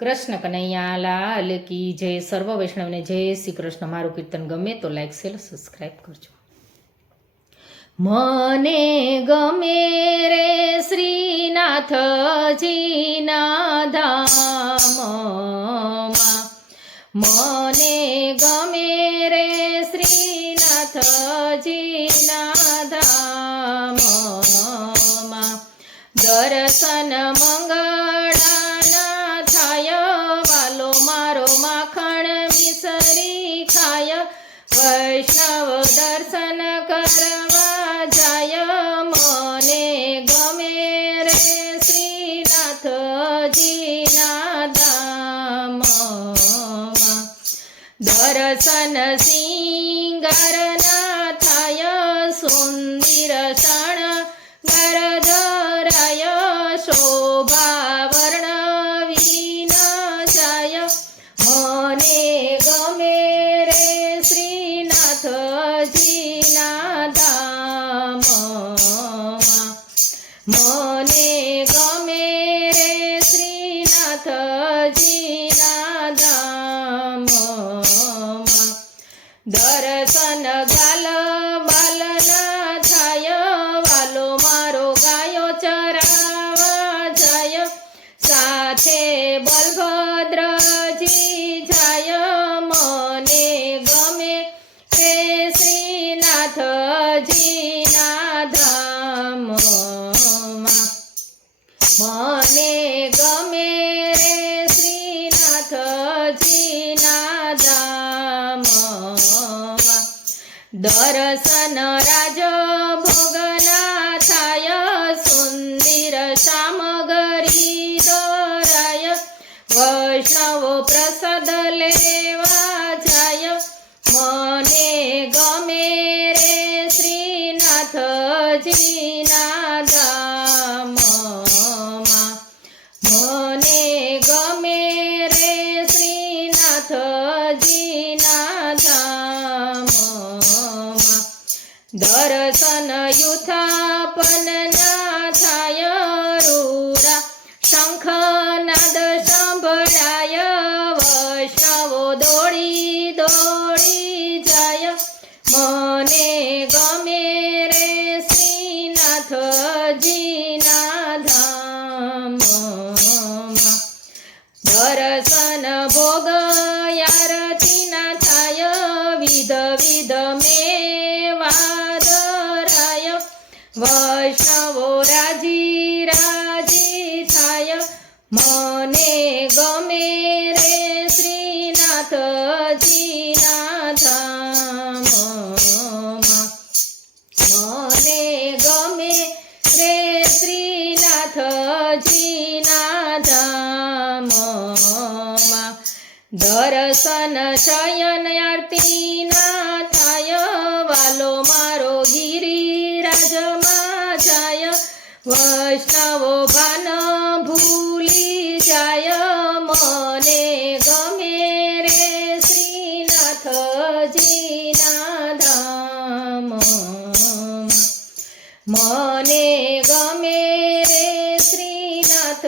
કૃષ્ણ કનૈયા લાલ કી જય. સર્વ વૈષ્ણવને જય શ્રી કૃષ્ણ. મારું કીર્તન ગમે તો લાઈક શેર સબસ્ક્રાઈબ કરજો. મને ગમે રે શ્રીનાથજીના ધામમાં, મને ગમે રે શ્રીનાથજીના ધામમાં. દર્શન મંગળાના થાય, વાલો મારો માખણ મિસરી ખાય. વૈષ્ણવ દર્શન કરવા જાય, મને ગમે રે શ્રીનાથજીના ધામમાં. દર્શન સિંગારના થાય, સુંદર શણગાર ધરાય. શોભા વર્ણવી ન જાય, મને ગમે રે શ્રીનાથજીના ધામમાં. મને ગમે રે શ્રીનાથજીના ધામમાં. દર્શન ગાલ બાલના થાય, વાલો મારો ગાયો ચરાવા જાય. સાથે બલભદ્રજી જાય, મને ગમે રે શ્રીનાથજીના ધામમાં. મને ગમે રે શ્રીનાથજીના ધામમાં. દર્શન રાજ ભોગના થાય, સુંદર સામગરી દોરાય. વૈષ્ણવો પ્રસાદ લેવા જાય, મને ગમે રે શ્રીનાથજીના ધામમાં. મને ગમે રે શ્રીનાથજીના ધામમાં. દર્શન યુથાપનના થાય, રૂડા શંખનાદ સંભળાય. વૈષ્ણવો દોડી દોડી જાય, મને ગમે રે શ્રીનાથજીના ધામમાં. દર્શન ભોગ આરતીના થાય, વિધ વિધ મેવા ધરાય. વૈષ્ણવો રાજી રાજી થાય, મને ગમે રે શ્રીનાથજીના ધામમાં. મને ગમે રે શ્રીનાથજીના ધામમાં. દર્શન શયન આરતીના થાય, વાલો મારો ગિરિરાજમાં જાય. વૈષ્ણવો ભાન ભૂલી જાય, મને ગમે રે શ્રીનાથજીના ધામમાં. મને ગમે રે શ્રીનાથ